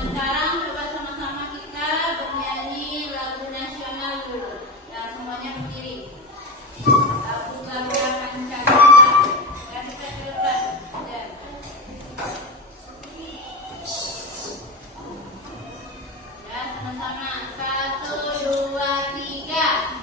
sekarang coba sama-sama kita bernyanyi lagu nasional dulu. Nah, semuanya berdiri. Lagu Garuda Pancasila. Dan kita depan. Dan sama-sama 1, 2, 3.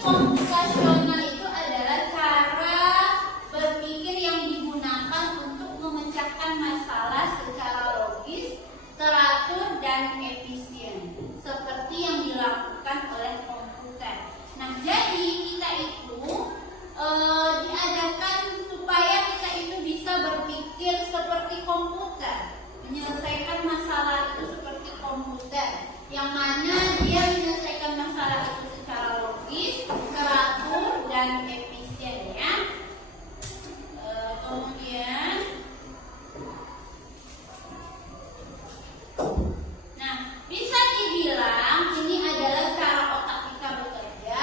Komputasional itu adalah cara berpikir yang digunakan untuk memecahkan masalah secara logis, teratur, dan efisien, seperti yang dilakukan oleh komputer. Nah, jadi kita itu diadakan supaya kita itu bisa berpikir seperti komputer, menyelesaikan masalah itu seperti komputer, yang mana dia menyelesaikan masalah itu secara logis, teratur, dan efisien ya. Kemudian, nah bisa dibilang ini adalah cara otak kita bekerja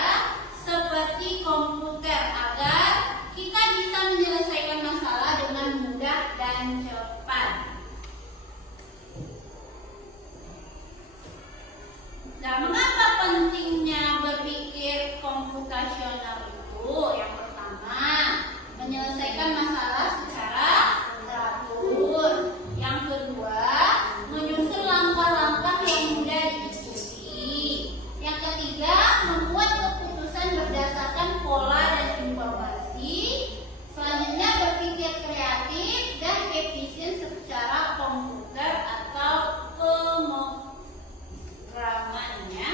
seperti komputer agar kita bisa menyelesaikan masalah dengan mudah dan cepat. Nah, mengapa pentingnya berpikir komputasional itu? Yang pertama, menyelesaikan masalah secara teratur. Yang kedua, menyusun langkah-langkah yang mudah diikuti. Yang ketiga, membuat keputusan berdasarkan pola dan informasi. Selanjutnya, berpikir kreatif dan efisien secara komputer atau pemrogramannya.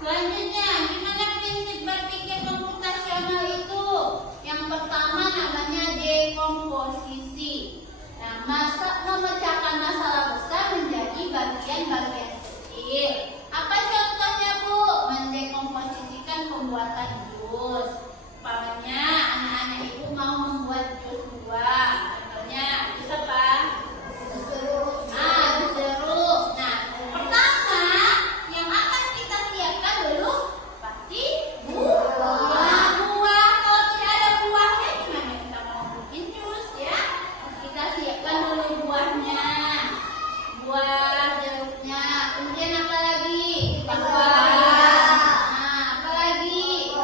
Selanjutnya, gimana prinsip berpikir komputasional itu? Yang pertama namanya dekomposisi. Nah, memecahkan masalah besar menjadi bagian-bagian kecil. Apa contohnya, Bu? Mendekomposisikan pembuatan jus. Umpamanya anak-anak ibu mau membuat jus buah. Contohnya jus apa? Jus jeruk. Jus jeruk. Nah, pertama yang akan kita siapkan dulu pasti buah. Kalau tidak ada buahnya gimana kita mau bikin jus ya? Kita siapkan dulu buahnya, buah jeruknya. Kemudian apa lagi? Apa lagi?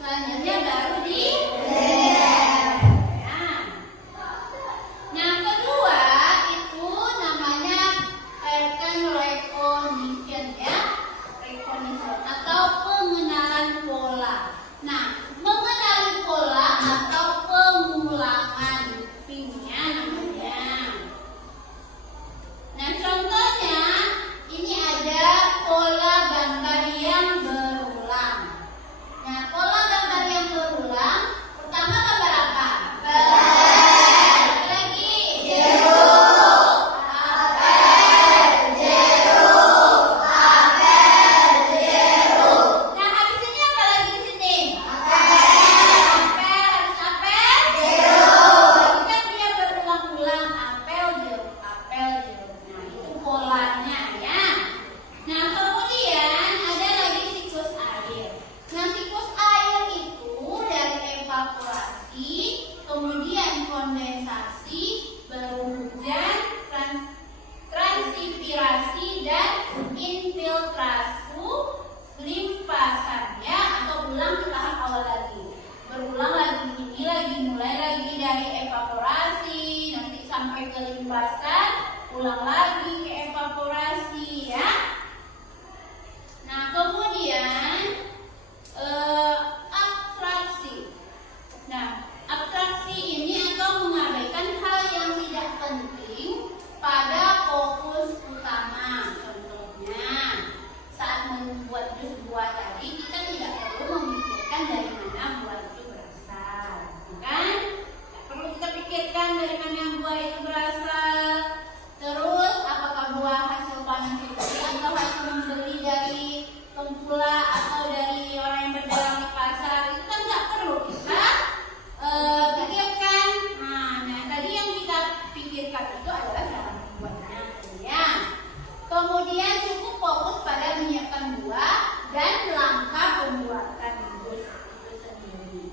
Selanjutnya baru di Nah, kedua itu namanya pattern recognition ya, recognition atau pengenalan pola. Nah, mengenali pola atau pengulangan, pinnya namanya. Nah, contohnya ini ada pola gambar yang berulang. Nah, pola gambar yang berulang, pertama gambar apa? Lagi jeruk. Nah, habis ini apa lagi di sini? Apel, habis apel? Jeruk. Kan dia berulang-ulang, apel, jeruk, apel, jeruk. Nah, itu polanya ya. Nah, kemudian ada lagi siklus air. Nah, siklus air itu dari evaporasi, kemudian kondensasi, baru hujan, transpirasi, dan infiltrasi, limpasannya atau ulang ke tahap awal lagi. Berulang lagi, ini lagi, mulai lagi dari evaporasi, nanti sampai ke limpasan, ulang lagi ke evaporasi ya. Nah, kemudian abstraksi. Nah, abstraksi ini atau mengabaikan hal yang tidak penting pada fokus utama. Contohnya, saat membuat jus buah tadi, kita tidak perlu memikirkan dari mana buah itu berasal, kan? Tidak perlu kita pikirkan dari mana buah itu berasal. Terus, apakah buah hasil panen sendiri atau hasil membeli dari pemula atau dari orang yang berdagang di pasar, itu kan nggak perlu kita pikirkan. Nah, tadi yang kita pikirkan itu adalah cara membuatnya ya. Kemudian cukup fokus pada menyiapkan buah dan langkah pembuatan jus itu sendiri.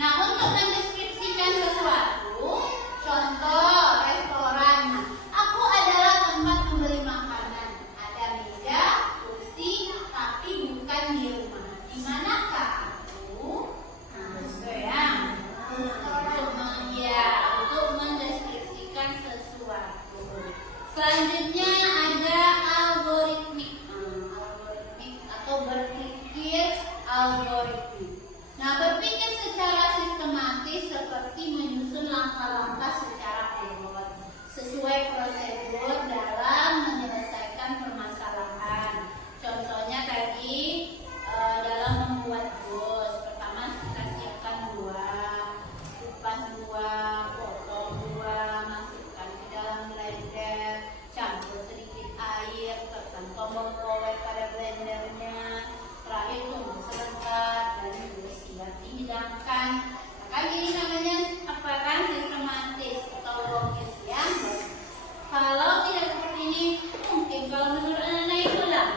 Nah, untuk mendeskripsikan sesuatu, contoh restoran. Aku adalah tempat membeli makanan. Ada meja, kursi, tekan tombol power pada blendernya, terakhir tunggu sebentar dan juga siap dihidangkan. Maka ini namanya apa kan, sistematis atau logis ya. Kalau tidak seperti ini, mungkin kalau menurut anak-anak itulah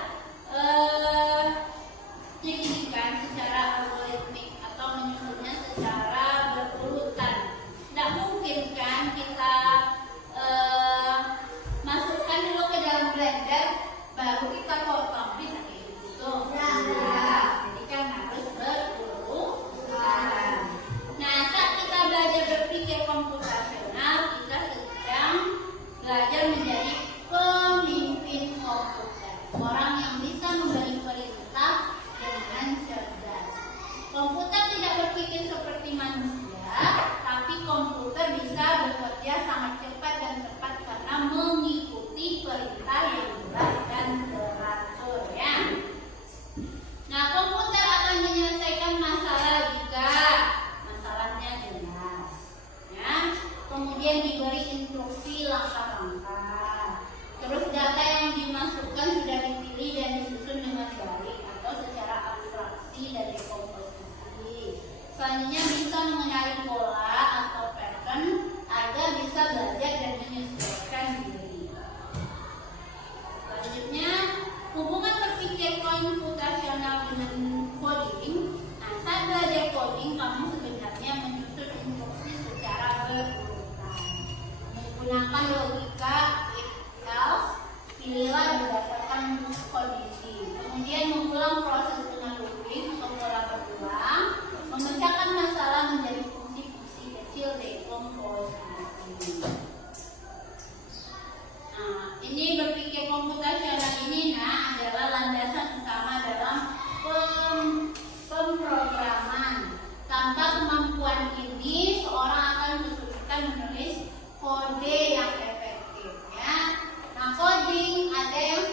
didikan secara algoritmik atau menyusunnya secara berurutan. Tidak mungkin kan kita masukkan dulu ke dalam blender baru kita potong, bisa kayak gitu. Jadi kan harus berurutan. Nah, saat kita belajar berpikir komputasional, kita sedang belajar menjadi pemimpin komputer, orang yang bisa memberi perintah dengan cerdas. Komputer tidak berpikir seperti manusia, tapi komputer bisa bekerja sangat cepat dan tepat karena mengikuti perintah yang jelas dan teratur ya. Nah, komputer akan menyelesaikan masalah jika masalahnya jelas ya. Kemudian diberi instruksi langkah-langkah. Terus data yang dimasukkan sudah dipilih dan disusun dengan baik atau secara abstraksi dan dekomposisi. Selanjutnya bisa mengenali pola atau pattern agar bisa belajar dan menyesuaikan diri. Selanjutnya, hubungan berpikir komputasional dengan coding. Nah, saat belajar coding, kamu sebenarnya menyusun instruksi secara berurutan, menggunakan logika if else, pilihlah berdasarkan kondisi. Kemudian mengulang proses dengan looping atau pola berulang, memecahkan masalah menjadi fungsi-fungsi kecil dekomposisi. Nah, ini berpikir komputasional ini adalah landasan utama dalam pemrograman. Tanpa kemampuan ini, seorang akan kesulitan menulis kode yang efektif ya. Nah, coding ada yang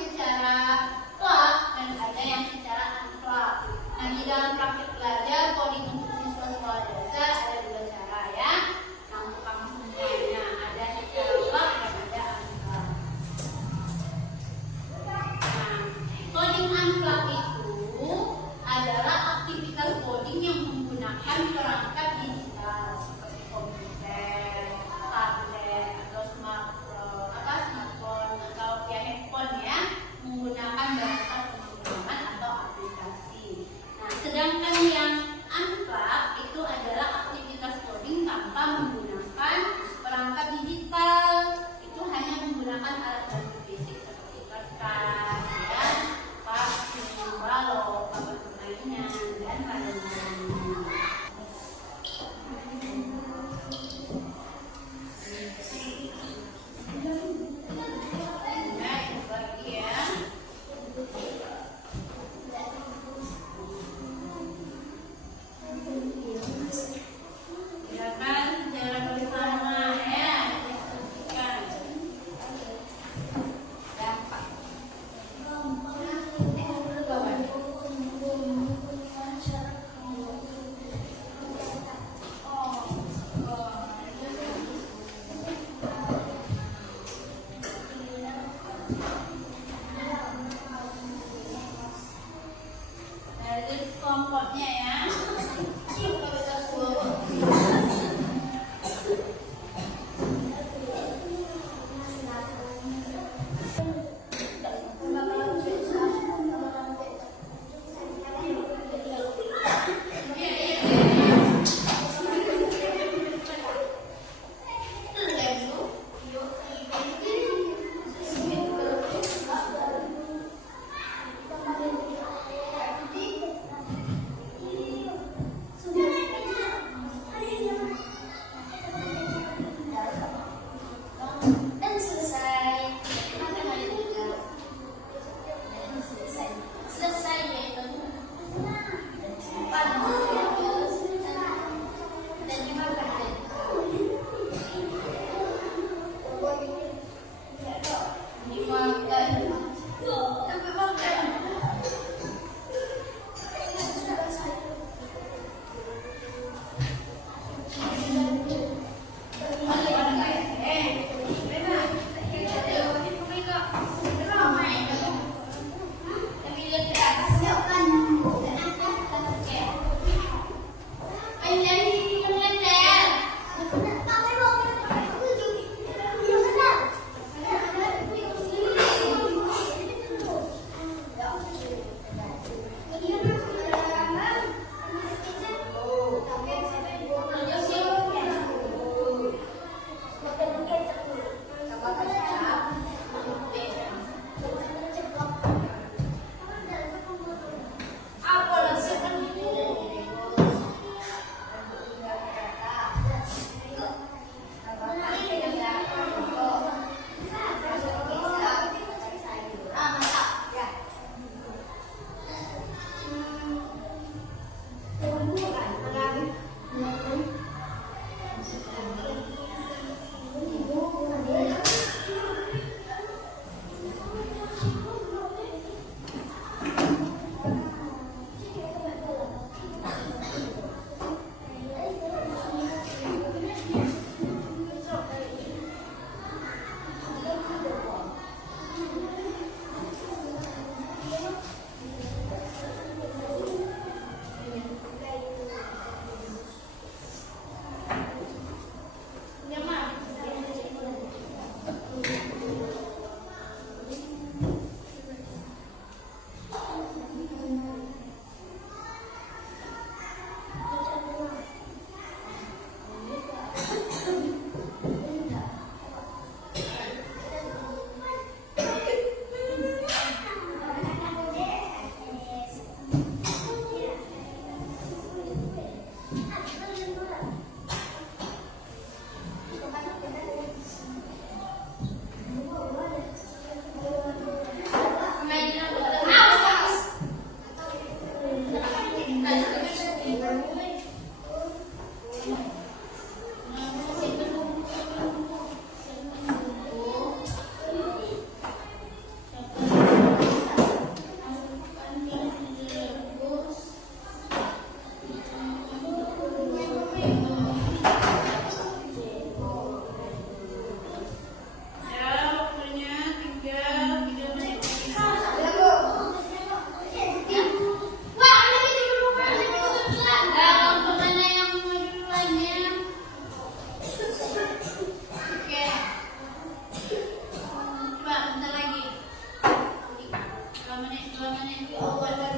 Jangan yang di awal